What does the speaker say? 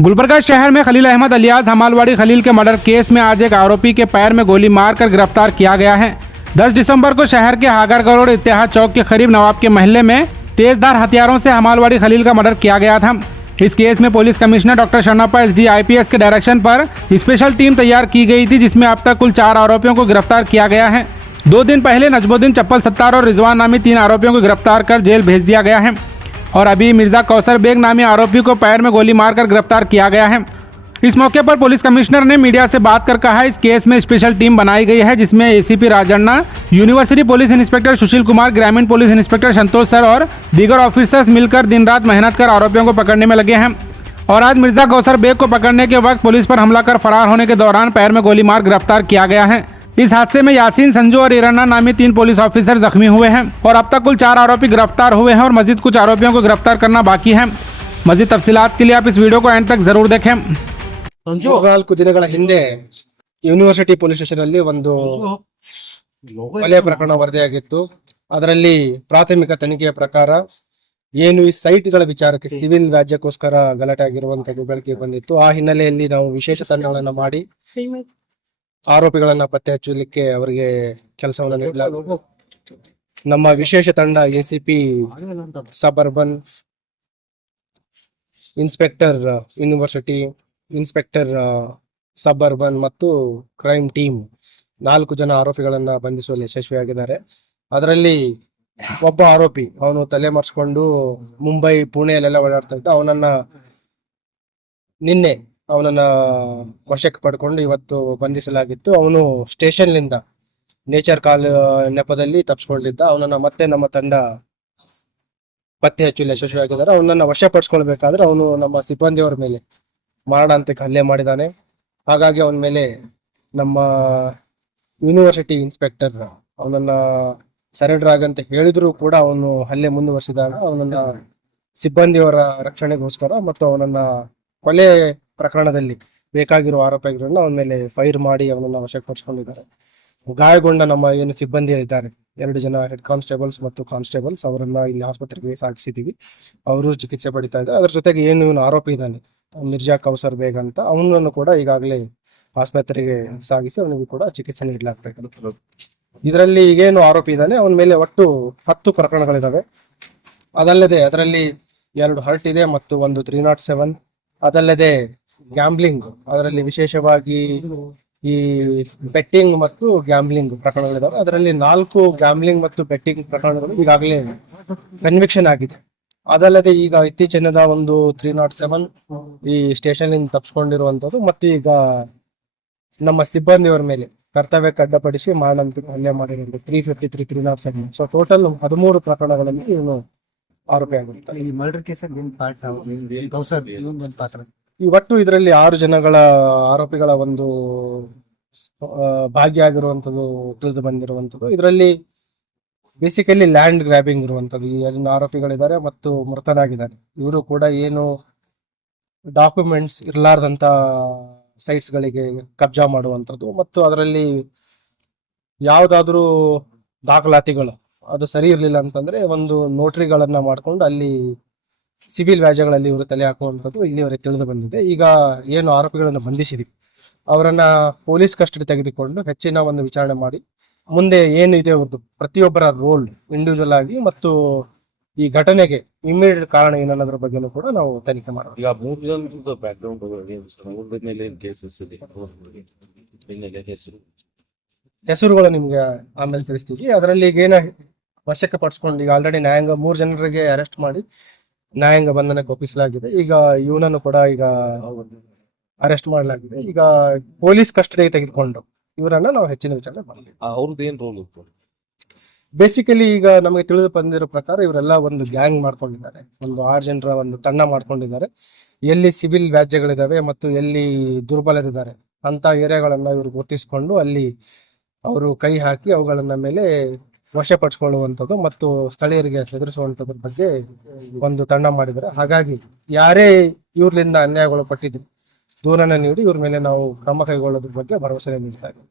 गुलबर्गा शहर में खलील अहमद अलियास हमालवाड़ी खलील के मर्डर केस में आज एक आरोपी के पैर में गोली मारकर गिरफ्तार किया गया है। 10 दिसंबर को शहर के हागर करोड़ इत्तेहाद चौक के करीब नवाब के महल्ले में तेजधार हथियारों से हमालवाड़ी खलील का मर्डर किया गया था। इस केस में police commissioner doctor Sharanappa SD IPS के डायरेक्शन पर स्पेशल टीम तैयार की गई थी, जिसमें अब तक कुल 4 आरोपियों को गिरफ्तार किया गया है। 2 दिन पहले नजमुद्दीन चप्पल सत्तार और रिजवान नामी 3 आरोपियों को गिरफ्तार कर जेल भेज दिया गया है और अभी मिर्जा कौसर बेग नामी आरोपी को पैर में गोली मारकर गिरफ्तार किया गया है। इस मौके पर पुलिस कमिश्नर ने मीडिया से बात कर कहा, इस केस में स्पेशल टीम बनाई गई है, जिसमें ACP Rajanna, university police inspector Sushil Kumar, ग्रामीण पुलिस इंस्पेक्टर संतोष सर और दीगर ऑफिसर्स मिलकर दिन रात मेहनत कर आरोपियों को पकड़ने में लगे हैं। और आज मिर्जा कौसर बेग को पकड़ने के वक्त पुलिस पर हमला कर फरार होने के दौरान पैर में गोली मार गिरफ्तार किया गया है। इस हादसे में यासीन, संजू और इरन्ना नामी 3 पुलिस ऑफिसर जख्मी हुए हैं और अब तक कुल 4 आरोपी गिरफ्तार हुए हैं और मजीद कुछ आरोपियों को गिरफ्तार करना बाकी है। मजीद तफसीलात के लिए आप इस वीडियो को एंड तक जरूर देखें। 4 ದಿನಗಳ ಹಿಂದೆ ಯೂನಿವರ್ಸಿಟಿ ಪೊಲೀಸ್ ಸ್ಟೇಷನ್ ಅಲ್ಲಿ ಒಂದು ಕೊಲೆ ಪ್ರಕರಣ ವರದಿಯಾಗಿತ್ತು. ಅದರಲ್ಲಿ ಪ್ರಾಥಮಿಕ ತನಿಖೆಯ ಪ್ರಕಾರ ಏನು ಈ ಸೈಟ್ಗಳ ವಿಚಾರಕ್ಕೆ ಸಿವಿಲ್ ವ್ಯಾಜ್ಯಕ್ಕೋಸ್ಕರ ಗಲಾಟೆ ಆಗಿರುವಂತದ್ದು ಬೆಳಕಿಗೆ ಬಂದಿತ್ತು. ಆ ಹಿನ್ನೆಲೆಯಲ್ಲಿ ನಾವು ವಿಶೇಷ ತಂಡಗಳನ್ನ ಮಾಡಿ ಆರೋಪಿಗಳನ್ನ ಪತ್ತೆ ಹಚ್ಚಲಿಕ್ಕೆ ಅವರಿಗೆ ಕೆಲಸವನ್ನು ನೀಡಲಾಗುವುದು. ನಮ್ಮ ವಿಶೇಷ ತಂಡ ACP sub urban, inspector university, inspector sub urban ಮತ್ತು ಕ್ರೈಮ್ ಟೀಮ್ 4 ಜನ ಆರೋಪಿಗಳನ್ನ ಬಂಧಿಸುವಲ್ಲಿ ಯಶಸ್ವಿಯಾಗಿದ್ದಾರೆ. ಅದರಲ್ಲಿ ಒಬ್ಬ ಆರೋಪಿ, ಅವನು ತಲೆ ಮರೆಸ್ಕೊಂಡು ಮುಂಬೈ, ಪುಣೆಯಲ್ಲೆಲ್ಲ ಓಡಾಡ್ತಾ ಇದ್ದ. ನಿನ್ನೆ ಅವನನ್ನ ವಶಕ್ಕೆ ಪಡ್ಕೊಂಡು ಇವತ್ತು ಬಂಧಿಸಲಾಗಿತ್ತು. ಅವನು ಸ್ಟೇಷನ್ನಿಂದ ನೇಚರ್ ಕಾಲ್ ನೆಪದಲ್ಲಿ ತಪ್ಪಿಸ್ಕೊಂಡಿದ್ದ. ಅವನನ್ನ ಮತ್ತೆ ನಮ್ಮ ತಂಡ ಪತ್ತೆ ಹಚ್ಚಲು ಯಶಸ್ವಿಯಾಗಿದ್ದಾರೆ. ಅವನನ್ನ ವಶಪಡಿಸ್ಕೊಳ್ಬೇಕಾದ್ರೆ ಅವನು ನಮ್ಮ ಸಿಬ್ಬಂದಿಯವರ ಮೇಲೆ ಮಾರಣಾಂತಿಕ ಹಲ್ಲೆ ಮಾಡಿದ್ದಾನೆ. ಹಾಗಾಗಿ ಅವನ ಮೇಲೆ ನಮ್ಮ ಯೂನಿವರ್ಸಿಟಿ ಇನ್ಸ್ಪೆಕ್ಟರ್ ಅವನನ್ನ ಸರೆಂಡರ್ ಆಗಂತ ಹೇಳಿದ್ರು ಕೂಡ ಅವನು ಹಲ್ಲೆ ಮುಂದುವರಿಸಿದಾಗ ಅವನನ್ನ ಸಿಬ್ಬಂದಿಯವರ ರಕ್ಷಣೆಗೋಸ್ಕರ ಮತ್ತು ಅವನನ್ನ ಕೊಲೆ ಪ್ರಕರಣದಲ್ಲಿ ಬೇಕಾಗಿರುವ ಆರೋಪಿಗಳನ್ನ ಅವನ ಮೇಲೆ ಫೈರ್ ಮಾಡಿ ಅವನನ್ನ ವಶಪಡಿಸಿಕೊಂಡಿದ್ದಾರೆ. ಗಾಯಗೊಂಡ ನಮ್ಮ ಏನು ಸಿಬ್ಬಂದಿ ಇದ್ದಾರೆ, 2 ಜನ ಹೆಡ್ ಕಾನ್ಸ್ಟೇಬಲ್ಸ್ ಮತ್ತು ಕಾನ್ಸ್ಟೇಬಲ್ಸ್, ಅವರನ್ನ ಇಲ್ಲಿ ಆಸ್ಪತ್ರೆಗೆ ಸಾಗಿಸಿದೀವಿ. ಅವರು ಚಿಕಿತ್ಸೆ ಪಡಿತಾ ಇದ್ದಾರೆ. ಅದ್ರ ಜೊತೆಗೆ ಏನು ಇವನು ಆರೋಪಿ ಇದ್ದಾನೆ ಮಿರ್ಜಾ ಕೌಸರ್ ಬೇಗ್ ಅಂತ, ಅವನನ್ನು ಕೂಡ ಈಗಾಗಲೇ ಆಸ್ಪತ್ರೆಗೆ ಸಾಗಿಸಿ ಅವನಿಗೂ ಕೂಡ ಚಿಕಿತ್ಸೆ ನೀಡಲಾಗ್ತಾ ಇದೆ. ಇದರಲ್ಲಿ ಈಗೇನು ಆರೋಪಿ ಇದ್ದಾನೆ ಅವನ ಮೇಲೆ ಒಟ್ಟು 10 ಪ್ರಕರಣಗಳಿದಾವೆ. ಅದಲ್ಲದೆ ಅದರಲ್ಲಿ 2 ಹರ್ಟ್ ಇದೆ ಮತ್ತು 1 307. ಅದಲ್ಲದೆ ಗ್ಯಾಂಬ್ಲಿಂಗ್, ಅದರಲ್ಲಿ ವಿಶೇಷವಾಗಿ ಈ ಬೆಟ್ಟಿಂಗ್ ಮತ್ತು ಗ್ಯಾಂಬ್ಲಿಂಗ್ ಪ್ರಕರಣಗಳಿದಾವೆ. ಅದರಲ್ಲಿ 4 ಗ್ಯಾಂಬ್ಲಿಂಗ್ ಮತ್ತು ಬೆಟ್ಟಿಂಗ್ ಪ್ರಕರಣಗಳು ಈಗಾಗಲೇ ಕನ್ವಿಕ್ಷನ್ ಆಗಿದೆ. ಅದಲ್ಲದೆ ಈಗ ಇತ್ತೀಚಿನದ 1 307 ಈ ಸ್ಟೇಷನ್ ನಿಂದ ತಪ್ಪಿಸ್ಕೊಂಡಿರುವಂತದ್ದು ಮತ್ತು ಈಗ ನಮ್ಮ ಸಿಬ್ಬಂದಿಯವರ ಮೇಲೆ ಕರ್ತವ್ಯಕ್ಕೆ ಅಡ್ಡಪಡಿಸಿ ಮಾರಣಾಂತಿಕ ಹಲ್ಲೆ ಮಾಡಿರುವುದು 353 307. ಸೊ ಟೋಟಲ್ 13 ಪ್ರಕರಣಗಳಲ್ಲಿ ಇವನು ಆರೋಪಿ ಆಗಿರುತ್ತಾರೆ. ಈ ಮರ್ಡರ್ ಕೇಸಲ್ಲಿ ಈ ಒಟ್ಟು ಇದರಲ್ಲಿ 6 ಜನಗಳ ಆರೋಪಿಗಳ ಒಂದು ಭಾಗಿಯಾಗಿರುವಂತದ್ದು ತಿಳಿದು ಬಂದಿರುವಂತದ್ದು. ಇದರಲ್ಲಿ ಬೇಸಿಕಲಿ ಲ್ಯಾಂಡ್ ಗ್ರಾಬಿಂಗ್ ಇರುವಂತದ್ದು. ಈ 2 ಆರೋಪಿಗಳಿದ್ದಾರೆ ಮತ್ತು ಮೃತನಾಗಿದ್ದಾನೆ. ಇವರು ಕೂಡ ಏನು ಡಾಕ್ಯುಮೆಂಟ್ಸ್ ಇರಲಾರ್ದಂತ ಸೈಟ್ಸ್ ಗಳಿಗೆ ಕಬ್ಜಾ ಮಾಡುವಂಥದ್ದು ಮತ್ತು ಅದರಲ್ಲಿ ಯಾವ್ದಾದ್ರು ದಾಖಲಾತಿಗಳು ಅದು ಸರಿ ಇರ್ಲಿಲ್ಲ ಅಂತಂದ್ರೆ ಒಂದು ನೋಟ್ರಿಗಳನ್ನ ಮಾಡ್ಕೊಂಡು ಅಲ್ಲಿ ಸಿವಿಲ್ ವ್ಯಾಜ್ಯಗಳಲ್ಲಿ ಇವರು ತಲೆ ಹಾಕುವಂಥದ್ದು ಇಲ್ಲಿವರೆಗೆ ತಿಳಿದು ಬಂದಿದೆ. ಈಗ ಏನು ಆರೋಪಿಗಳನ್ನು ಬಂಧಿಸಿದೀವಿ ಅವರನ್ನ ಪೊಲೀಸ್ ಕಸ್ಟಡಿ ತೆಗೆದುಕೊಂಡು ಹೆಚ್ಚಿನ ಒಂದು ವಿಚಾರಣೆ ಮಾಡಿ ಮುಂದೆ ಏನಿದೆ ಅವ್ರದ್ದು ಪ್ರತಿಯೊಬ್ಬರ ರೋಲ್ ಇಂಡಿವಿಜುವಲ್ ಆಗಿ ಮತ್ತು ಈ ಘಟನೆಗೆ ಇಮಿಡಿಯೇಟ್ ಕಾರಣ ಏನನ್ನೋದ್ರ ಬಗ್ಗೆನೂ ಕೂಡ ನಾವು ತನಿಖೆ ಮಾಡೋದು. ಈಗ 3 ಜನದ ಬ್ಯಾಕ್ಗ್ರೌಂಡ್ ಹೆಸರುಗಳು ನಿಮ್ಗೆ ಆಮೇಲೆ ತಿಳಿಸ್ತೀವಿ. ಅದರಲ್ಲಿ ಈಗ ಏನ ವಶಕ್ಕೆ ಪಡಿಸ್ಕೊಂಡು ಈಗ ಆಲ್ರೆಡಿ ನ್ಯಾಯಾಂಗ 3 ಜನರಿಗೆ ಅರೆಸ್ಟ್ ಮಾಡಿ ನ್ಯಾಯಾಂಗ ಬಂಧನಕ್ಕೆ ಒಪ್ಪಿಸಲಾಗಿದೆ. ಈಗ ಇವನನ್ನು ಕೂಡ ಈಗ ಅರೆಸ್ಟ್ ಮಾಡಲಾಗಿದೆ. ಈಗ ಪೊಲೀಸ್ ಕಸ್ಟಡಿಗೆ ತೆಗೆದುಕೊಂಡು ಇವರನ್ನ ನಾವು ಹೆಚ್ಚಿನ ವಿಚಾರಣೆ ಮಾಡಲಿ. ಅವ್ರದ್ದು ಏನ್ ರೋಲ್ ಇತ್ತು? ಬೇಸಿಕಲಿ ಈಗ ನಮಗೆ ತಿಳಿದು ಬಂದಿರೋ ಪ್ರಕಾರ ಇವರೆಲ್ಲ ಒಂದು ಗ್ಯಾಂಗ್ ಮಾಡ್ಕೊಂಡಿದ್ದಾರೆ. ಒಂದು 6 ಜನರ ಒಂದು ತಂಡ ಮಾಡ್ಕೊಂಡಿದ್ದಾರೆ. ಎಲ್ಲಿ ಸಿವಿಲ್ ವ್ಯಾಜ್ಯಗಳಿದಾವೆ ಮತ್ತು ಎಲ್ಲಿ ದುರ್ಬಲರಿದ್ದಾರೆ ಅಂತ ಏರಿಯಾಗಳನ್ನ ಇವರು ಗುರುತಿಸಿಕೊಂಡು ಅಲ್ಲಿ ಅವರು ಕೈ ಹಾಕಿ ಅವುಗಳನ್ನ ಮೇಲೆ ವಶಪಡಿಸಿಕೊಳ್ಳುವಂಥದ್ದು ಮತ್ತು ಸ್ಥಳೀಯರಿಗೆ ಹೆದರಿಸುವಂಥದ್ರ ಬಗ್ಗೆ ಒಂದು ತಂಡ ಮಾಡಿದ್ದಾರೆ. ಹಾಗಾಗಿ ಯಾರೇ ಇವ್ರಲಿಂದ ಅನ್ಯಾಯಗಳು ಪಟ್ಟಿದ್ರು ದೂರನ್ನ ನೀಡಿ ಇವ್ರ ಮೇಲೆ ನಾವು ಕ್ರಮ ಕೈಗೊಳ್ಳೋದ್ರ ಬಗ್ಗೆ ಭರವಸೆ ನೀಡ್ತಾ ಇದ್ದೀವಿ.